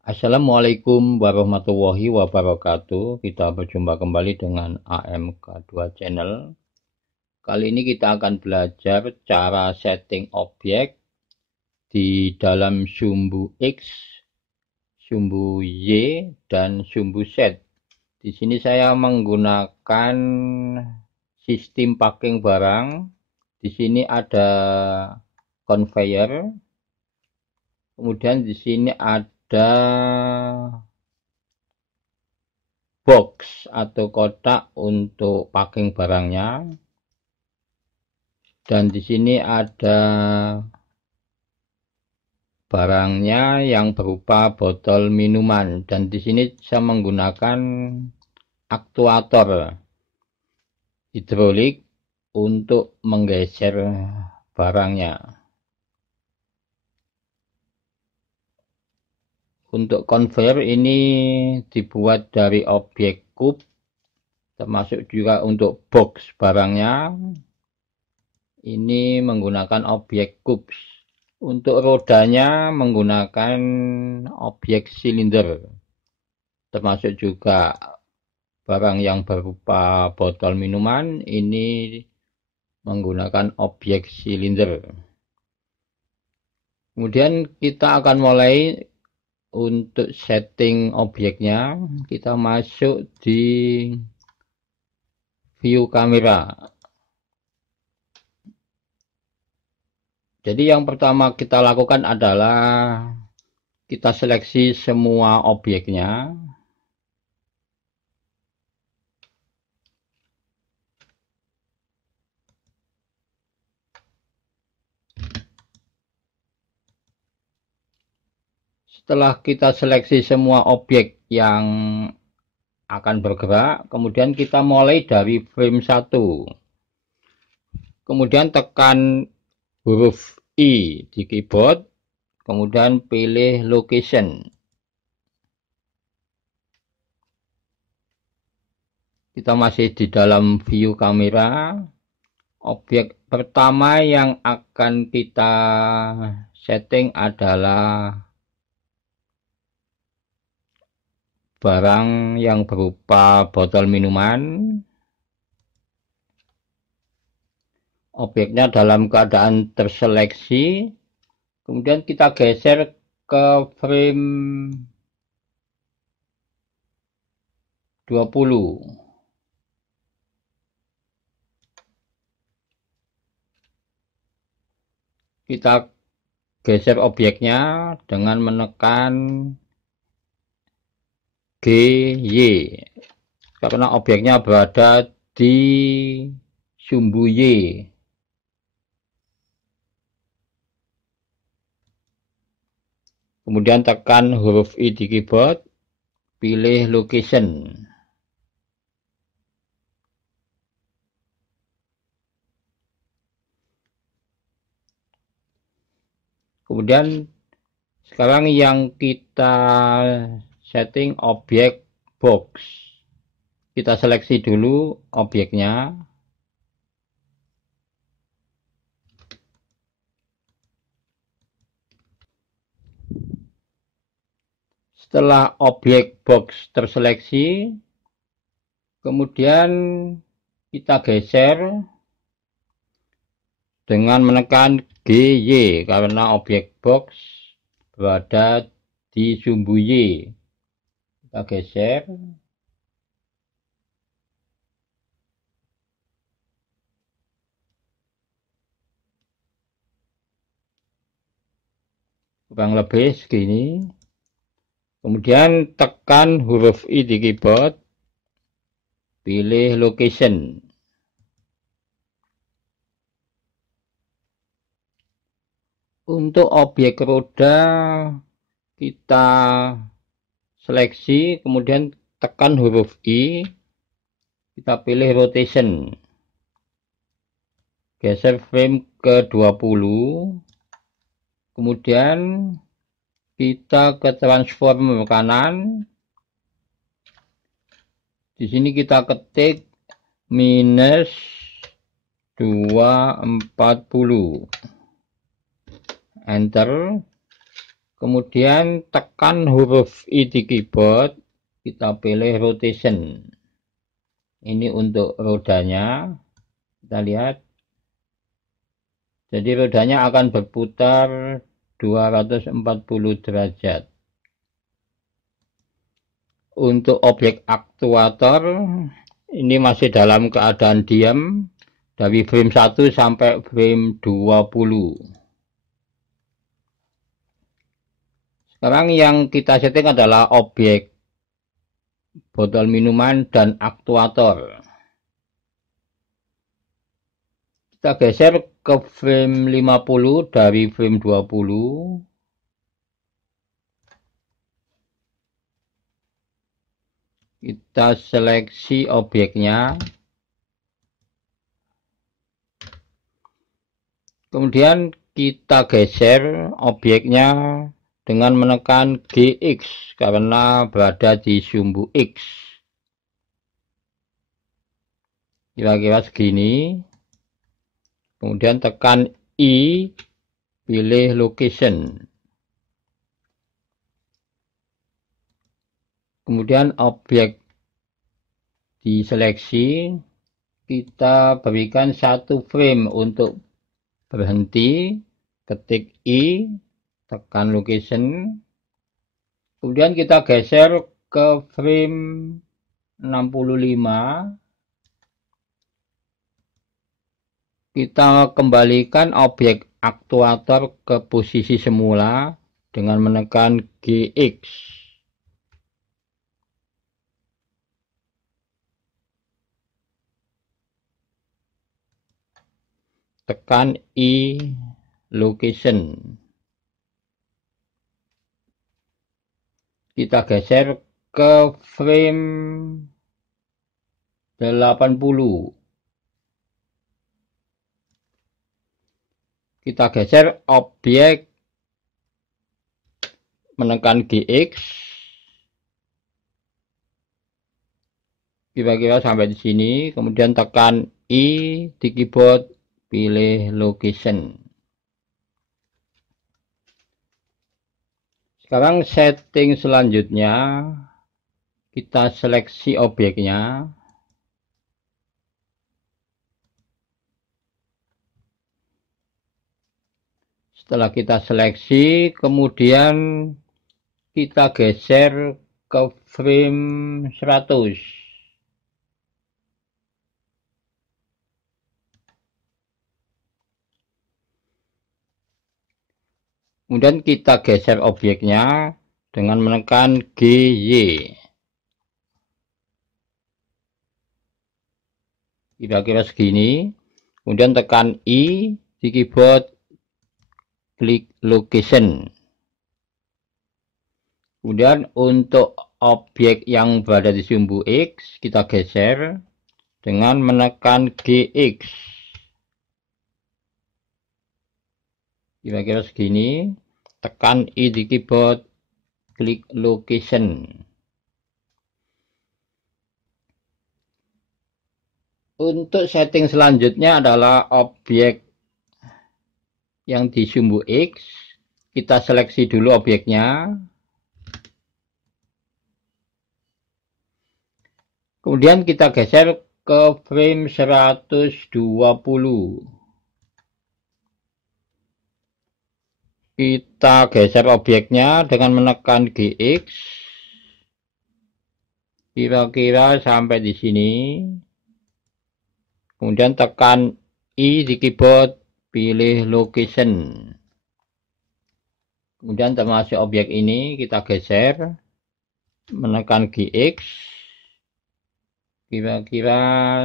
Assalamualaikum warahmatullahi wabarakatuh. Kita berjumpa kembali dengan AMK2 Channel. Kali ini kita akan belajar cara setting objek di dalam sumbu X, sumbu Y, dan sumbu Z. Di sini saya menggunakan sistem packing barang. Di sini ada conveyor. Kemudian di sini ada box atau kotak untuk packing barangnya, dan di sini ada barangnya yang berupa botol minuman, dan di sini saya menggunakan aktuator hidrolik untuk menggeser barangnya. Untuk conveyor ini dibuat dari objek kub, termasuk juga untuk box barangnya. Ini menggunakan objek kubs. Untuk rodanya menggunakan objek silinder, termasuk juga barang yang berupa botol minuman ini menggunakan objek silinder. Kemudian kita akan mulai. Untuk setting objeknya, kita masuk di view kamera. Jadi yang pertama kita lakukan adalah kita seleksi semua objeknya. Setelah kita seleksi semua objek yang akan bergerak, kemudian kita mulai dari frame 1. Kemudian tekan huruf I di keyboard, kemudian pilih location. Kita masih di dalam view kamera. Objek pertama yang akan kita setting adalah barang yang berupa botol minuman. Objeknya dalam keadaan terseleksi. Kemudian kita geser ke frame 20. Kita geser objeknya dengan menekan GY, karena objeknya berada di sumbu Y. Kemudian tekan huruf I di keyboard, pilih location. Kemudian sekarang yang kita setting objek box. Kita seleksi dulu objeknya. Setelah objek box terseleksi, kemudian kita geser dengan menekan GY, karena objek box berada di sumbu Y. Kita geser. Kurang lebih segini. Kemudian tekan huruf I di keyboard, pilih location. Untuk objek roda kita seleksi, kemudian tekan huruf I, kita pilih rotation. Geser frame ke 20. Kemudian kita ke transform kanan. Di sini kita ketik minus 240. Enter. Kemudian tekan huruf I di keyboard, kita pilih rotation. Ini untuk rodanya, kita lihat. Jadi rodanya akan berputar 240 derajat. Untuk objek aktuator, ini masih dalam keadaan diam dari frame 1 sampai frame 20. Sekarang yang kita setting adalah objek botol minuman dan aktuator. Kita geser ke frame 50 dari frame 20. Kita seleksi objeknya. Kemudian kita geser objeknya dengan menekan GX karena berada di sumbu X. Kira-kira segini. Kemudian tekan I, pilih location. Kemudian objek diseleksi, kita berikan 1 frame untuk berhenti, ketik I, tekan location. Kemudian kita geser ke frame 65. Kita kembalikan objek aktuator ke posisi semula dengan menekan GX. Tekan I, location. Kita geser ke frame 80. Kita geser objek, menekan GX. Kira-kira sampai di sini. Kemudian tekan I di keyboard, pilih location. Sekarang setting selanjutnya, kita seleksi objeknya. Setelah kita seleksi, kemudian kita geser ke frame 100. Kemudian kita geser objeknya dengan menekan GY. Kira-kira segini. Kemudian tekan I di keyboard, klik location. Kemudian untuk objek yang berada di sumbu X, kita geser dengan menekan GX. Kira-kira segini. Tekan I di keyboard, klik location. Untuk setting selanjutnya adalah objek yang di sumbu X. Kita seleksi dulu objeknya. Kemudian kita geser ke frame 120. Kita geser objeknya dengan menekan GX. Kira-kira sampai di sini. Kemudian tekan I di keyboard, pilih location. Kemudian termasuk objek ini kita geser, menekan GX. Kira-kira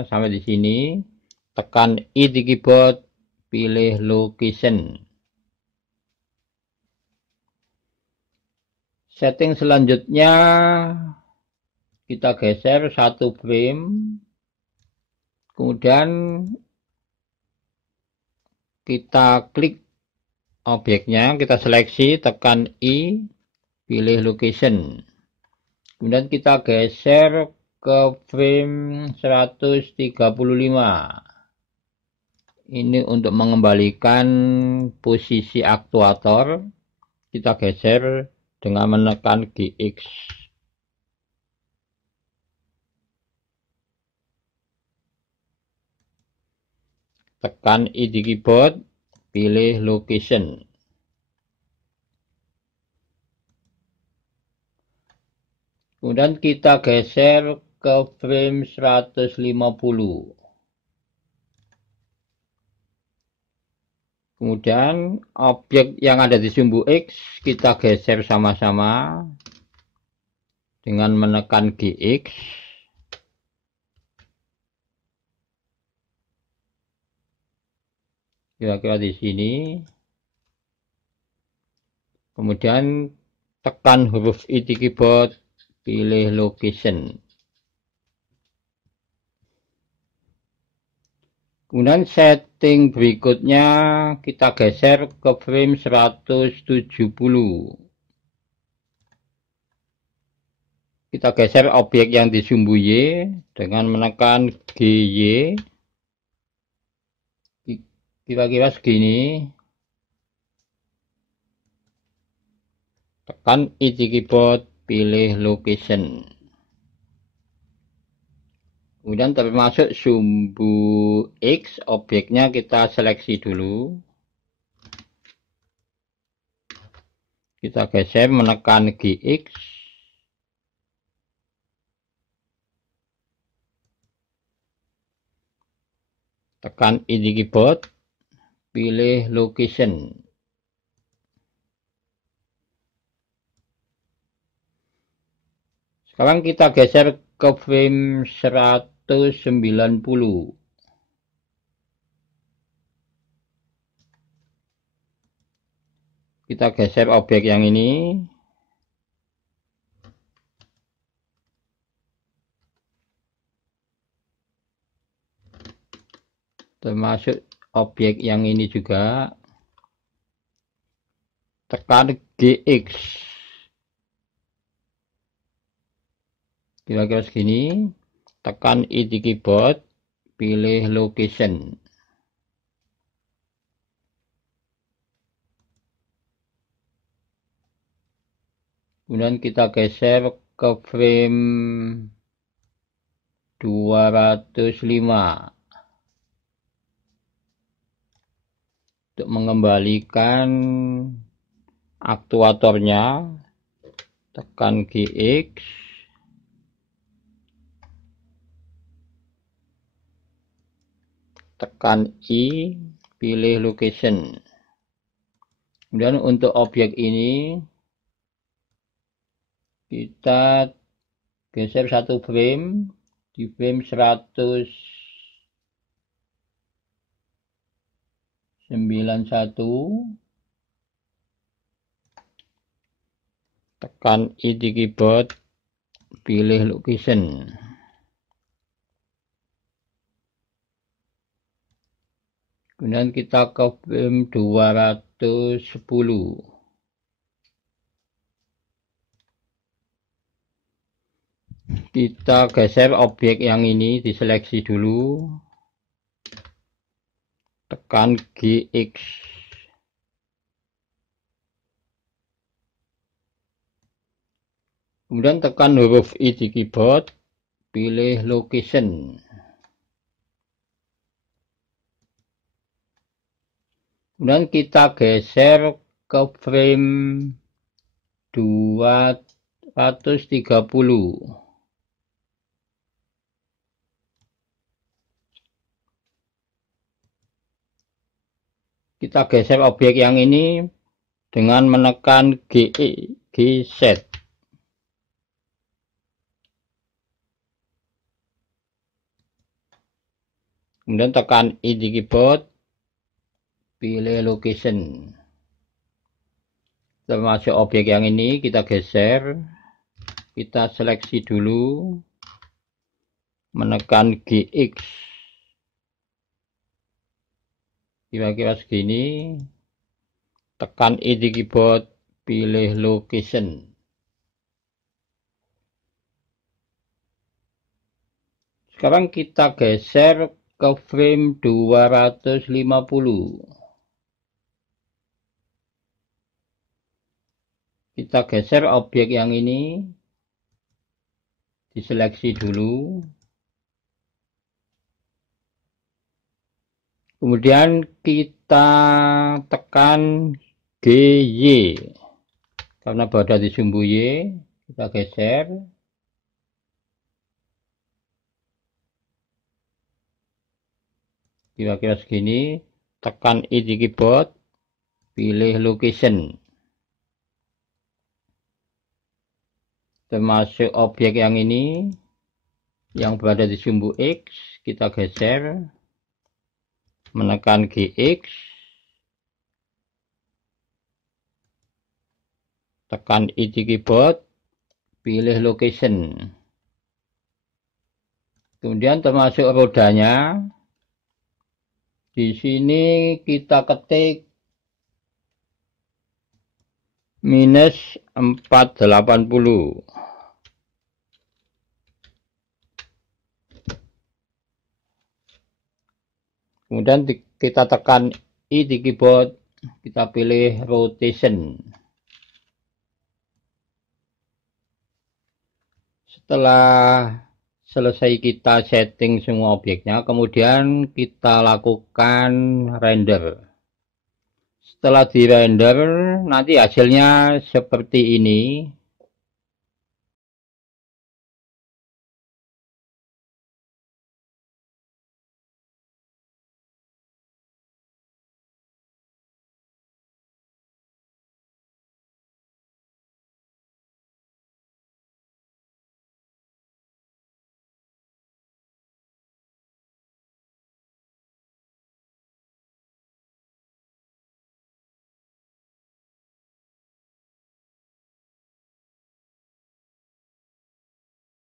sampai di sini. Tekan I di keyboard, pilih location. Setting selanjutnya, kita geser 1 frame. Kemudian kita klik objeknya, kita seleksi, tekan I, pilih location. Kemudian kita geser ke frame 135. Ini untuk mengembalikan posisi aktuator. kita geser dengan menekan GX. Tekan I di keyboard, pilih location. Kemudian kita geser ke frame 150. Kemudian objek yang ada di sumbu X kita geser sama-sama dengan menekan GX. Kira-kira di sini. Kemudian tekan huruf I di keyboard, pilih location. Kemudian setting berikutnya kita geser ke frame 170. Kita geser objek yang di sumbu Y dengan menekan GY. Kira-kira segini. Tekan I di keyboard, pilih location. Kemudian termasuk sumbu X, objeknya kita seleksi dulu. Kita geser menekan GX. Tekan I di keyboard, pilih location. Sekarang kita geser ke frame 190. Kita geser objek yang ini. Termasuk objek yang ini juga. Tekan GX. Kira-kira segini. Tekan I di keyboard, pilih location. Kemudian kita geser ke frame 205. Untuk mengembalikan aktuatornya, tekan GX. Tekan I, pilih location. Kemudian untuk objek ini, kita geser satu frame, di frame 191. Tekan I di keyboard, pilih location. Kemudian kita ke frame 210. Kita geser objek yang ini, diseleksi dulu. Tekan GX. Kemudian tekan huruf I di keyboard, pilih location. Kemudian kita geser ke frame 230. Kita geser objek yang ini dengan menekan GZ. Kemudian tekan I di keyboard, pilih location. Termasuk objek yang ini kita geser, kita seleksi dulu, menekan GX. Kira-kira segini. Tekan I di keyboard, pilih location. Sekarang kita geser ke frame 250. Kita geser objek yang ini, diseleksi dulu. Kemudian kita tekan GY. Karena berada di sumbu Y, kita geser. Kira-kira segini. Tekan I di keyboard, pilih location. Termasuk objek yang ini, yang berada di sumbu X, kita geser. Menekan GX. Tekan I di keyboard, pilih location. Kemudian termasuk rodanya. Di sini kita ketik minus 480. Kemudian kita tekan I di keyboard, kita pilih rotation. Setelah selesai kita setting semua objeknya, kemudian kita lakukan render. Setelah di render, nanti hasilnya seperti ini.